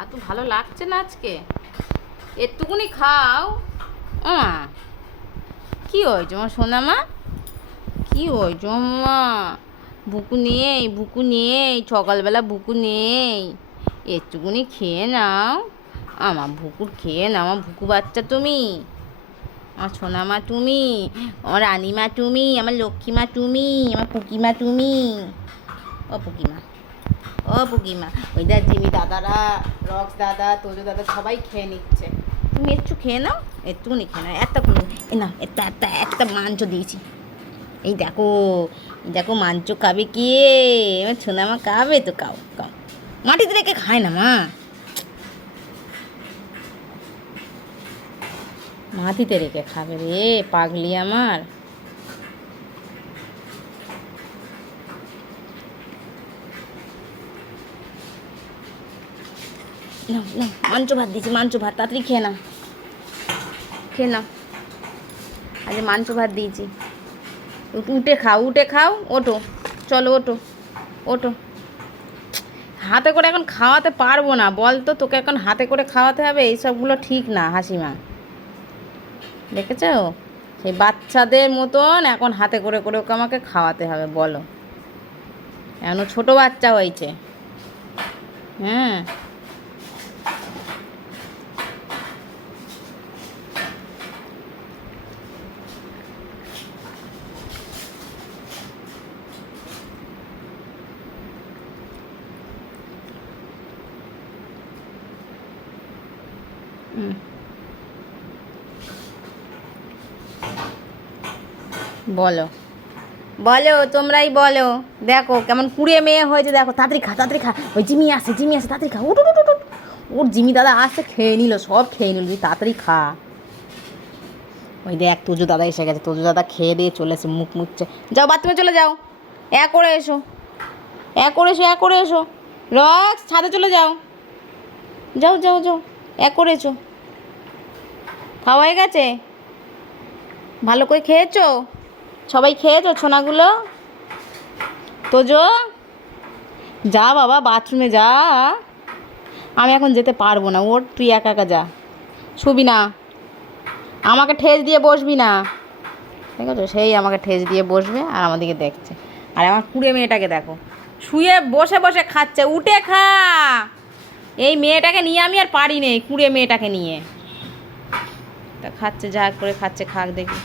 আর তো ভালো লাগছে না আজকে, একটুকুনি খাও। কি হয়েছে আমার সোনা মা? কি হয়েছে মা? বুকু নেই, বুকু নেই, সকালবেলা বুকু নেই, একটুকুনি খেয়ে নাও। আমার ভুকুর খেয়ে নাও, আমার ভুকু বাচ্চা তুমি, আমার সোনা মা তুমি, আমার রানীমা তুমি, আমার লক্ষ্মীমা তুমি, আমার পুকিমা তুমি। ও পুকিমা, ও পুকিমা, ওই দেখ জিমি দাদারা, রক্স দাদা, তোজো দাদা সবাই খেয়ে নিচ্ছে, তুমি একটু খেয়ে নাও, একটুকুনি খেয়ে নাও। এতক্ষণ না, একটা মাংস দিয়েছি, এই দেখো, এই দেখো মাংস খাবে কে? এবার সোনা মা খাবে তো, খাও খাও। মাটিতে রেখে খায় না মা, মাটিতে রেখে খাবে রে পাগলি আমার। না না, মাংস ভাত দিয়েছি, মাংস ভাত, তাড়াতাড়ি খেয়ে নাও, খেয়ে নাও, আজ মাংস ভাত দিয়েছি। উঠে খাও, উঠে খাও, ওঠো, চলো ওঠো, ওঠো। হাতে করে এখন খাওয়াতে পারবো না, বল তো, তোকে এখন হাতে করে খাওয়াতে হবে? এইসবগুলো ঠিক না হাসিমা, দেখেছ? সেই বাচ্চাদের মতন এখন হাতে করে করে ওকে আমাকে খাওয়াতে হবে, বলো? এখনও ছোটো বাচ্চা হয়েছে। হ্যাঁ, বলো, বলো, তোমরাই বলো। দেখো কেমন কুড়িয়ে মেয়ে হয়েছে, দেখো, তাড়াতাড়ি খা, তাড়াতাড়ি খা, ওই জিমি আসে, জিমি আসে, তাড়াতাড়ি খা, উঠ উঠ উঠ উঠ। ওর জিমি দাদা আসছে, খেয়ে নিল, সব খেয়ে নিল, তুই তাড়াতাড়ি খা। ওই দেখ তোজো দাদা এসে গেছে, তোজো দাদা খেয়ে দিয়ে চলে এসে মুখ মুছছে। যাও বাথরুমে চলে যাও, করে এসো, করে এসো, করে এসো। রক্স, ছাদে চলে যাও, যাও যাও যাও, করে এসো। খাওয়া হয়ে গেছে? ভালো করে খেয়েছো? সবাই খেয়েছো ছোনাগুলো? তোজো, যা বাবা বাথরুমে যা, আমি এখন যেতে পারবো না, ওর, তুই একা একা যা, শুবি না, আমাকে ঠেস দিয়ে বসবি না, ঠিক আছে? সেই আমাকে ঠেস দিয়ে বসবে আর আমাদেরকে দেখছে। আর আমার কুড়ে মেয়েটাকে দেখো, শুয়ে বসে বসে খাচ্ছে, উঠে খা। এই মেয়েটাকে নিয়ে আমি আর পারি নে, কুড়ে মেয়েটাকে নিয়ে তা খাচ্ছে, যা করে খাচ্ছে, খাক দেখি।